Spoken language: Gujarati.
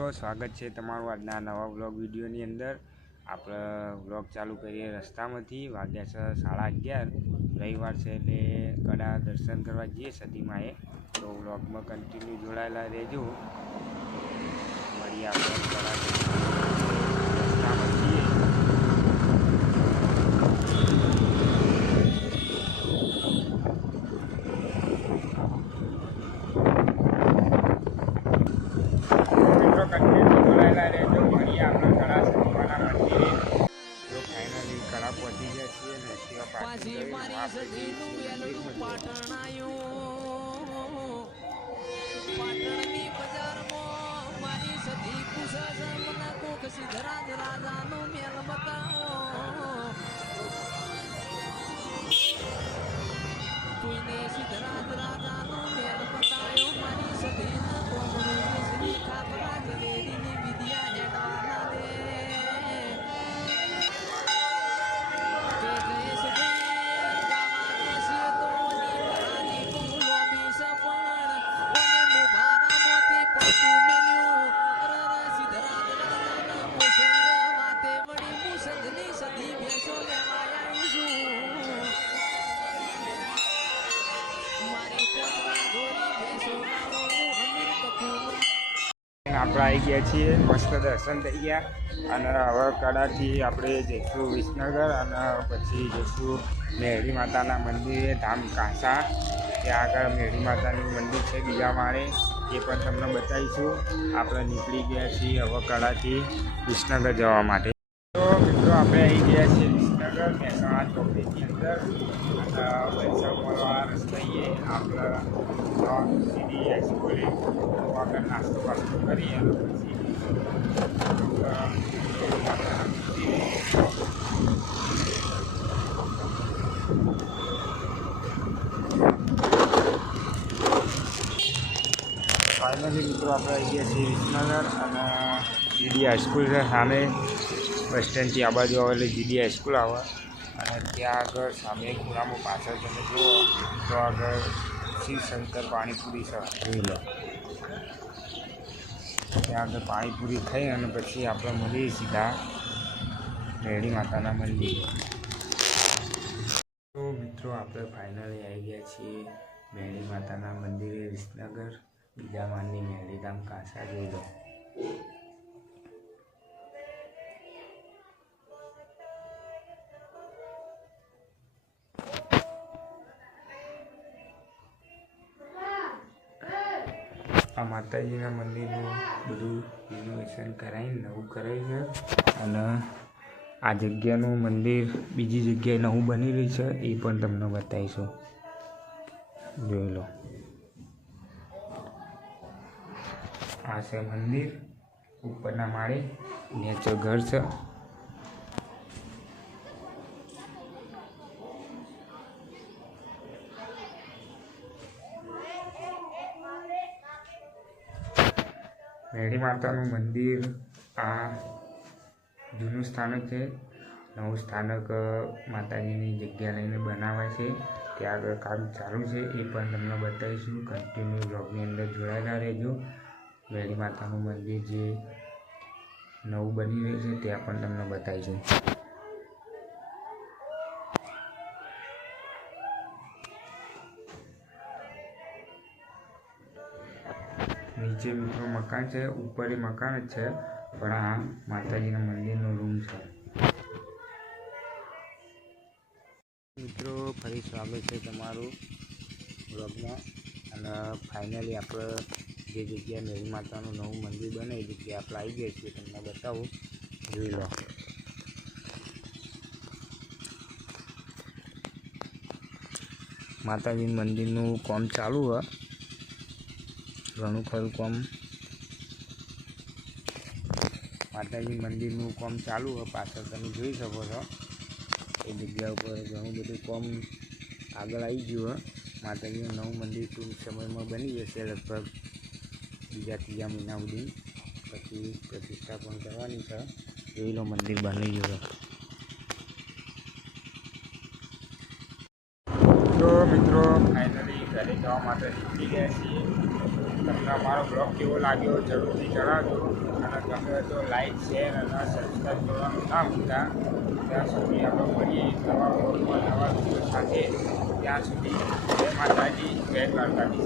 મિત્રો, સ્વાગત છે તમારું આજના નવા વ્લોગ વિડીયોની અંદર। આપણે વ્લોગ ચાલુ કરીએ રસ્તામાંથી। વાગ્યા છે 11:30, રવિવાર છે એટલે કડા દર્શન કરવા જઈએ સતીમાએ। તો વ્લોગમાં કન્ટિન્યુ જોડાયેલા રહેજો। મળીએ આપણે કડા રસ્તામાં જઈએ। પહોંચી ગયા છીએ ને એક્ટિવા પાર્કિંગ કરી આપણે પાટણ પાટણની બજારમાં મારી સધી પૂછે છે મને કોક સિદ્ધરાજ રાજાનો મેલ બતાવો। કોઈને સિદ્ધરાજ રાજાનો મેલ બતાવ્યો મારી સધીને કોમનું બેસની ખાપરા ઝવેરીની વિદ્યા હેડવાના દે। આપણે આવી ગયા છીએ, મસ્ત દર્શન થઈ ગયા અને હવે કડાથી આપણે જઈશું વિસનગર અને પછી જઈશું મેળી માતાના મંદિરે ધામ કાંસા। ત્યાં આગળ મેળી માતાનું મંદિર છે બીજા માળે, એ પણ તમને બતાવીશું। આપણે નીકળી ગયા છીએ હવે કડાથી વિસનગર જવા માટે। તો મિત્રો આપણે આવી ગયા છીએ વિસનગર મહેસાણા ચોકડીની અંદર વૈષ્ણવ મળવા રસ્તાઈએ આપણે સીડી એક્સપોરે આગળ નાસ્તો વાસ્તો કરી અને પછી ફાઇનલી મિત્રો આપણે આવી ગયા છીએ વિસનગર અને જીડી હાઈસ્કૂલ છે સામે બસ સ્ટેન્ડથી આ બાજુ આવેલી જીડી હાઈસ્કૂલ આવે અને ત્યાં આગળ સામે ખૂણામાં પાછળ તમે જુઓ તો આગળ શિવશંકર પાણીપુરી છે, જોઈ લો। ત્યાં આગળ પાણીપુરી ખાઈ અને પછી આપણે મળીએ સીધા મેળી માતાના મંદિરે। તો મિત્રો આપણે ફાઇનલી આવી ગયા છીએ મેળી માતાના મંદિરે વિસનગર, બીજા માળની મેળી ધામ કાંસા, જોઈ લો। આ માતાજીના મંદિરનું બધું રિનોવેશન કરાવીને નવું કરાવ્યું છે અને આ જગ્યાનું મંદિર બીજી જગ્યાએ નવું બની રહ્યું છે, એ પણ તમને બતાવીશું, જોઈ લો। આ છે મંદિર ઉપરના માળે, નેચર ઘર છે। મેળી માતાનું મંદિર આ જૂનું સ્થાનક છે, નવું સ્થાનક માતાજીની જગ્યા લઈને બનાવાય છે। ત્યાં આગળ કામ ચાલુ છે, એ પણ તમને બતાવીશું। કન્ટિન્યુ બ્લોગની અંદર જોડાયેલા રહેજો। મેળી માતાનું મંદિર જે નવું બની રહ્યું છે ત્યાં પણ તમને બતાવીશું। નીચે મિત્રો મકાન છે, ઉપર મકાન જ છે, પણ આ માતાજીના મંદિરનો રૂમ છે। મિત્રો ફરી સ્વાગત છે તમારું બ્લોગમાં અને ફાઇનલી આપણે જે જગ્યાએ મેળી માતાનું નવું મંદિર બને એ જગ્યાએ આપણે આવી ગયા છીએ, તમને બતાવું, જોઈ લો। માતાજી મંદિરનું કામ ચાલુ છે, ઘણું ખરું કામ માતાજી મંદિરનું કામ ચાલુ છે, પાછળ તમે જોઈ શકો છો। એ જગ્યા ઉપર ઘણું બધું કામ આગળ આવી ગયું છે। માતાજીનું નવું મંદિર ટૂંક સમયમાં બની જશે, લગભગ બીજા ત્રીજા મહિના સુધી, પછી પ્રતિષ્ઠા પણ કરવાની છે। જોઈ લો મંદિર બની ગયું છે। તો મિત્રો ફાઇનલી ઘરે જવા માટે નીકળી ગયા છીએ। તમને અમારો બ્લોગ કેવો લાગ્યો જરૂરથી જણાવજો અને ગમે તો લાઈક શેર અને સબસ્ક્રાઈબ કરવાનું ના ભૂલતા. ત્યાં સુધી આપણે મળીએ નવા બ્લોગમાં નવા વિડીયો સાથે. ત્યાં સુધી જય માતાજી, જય દ્વારકાધીશ.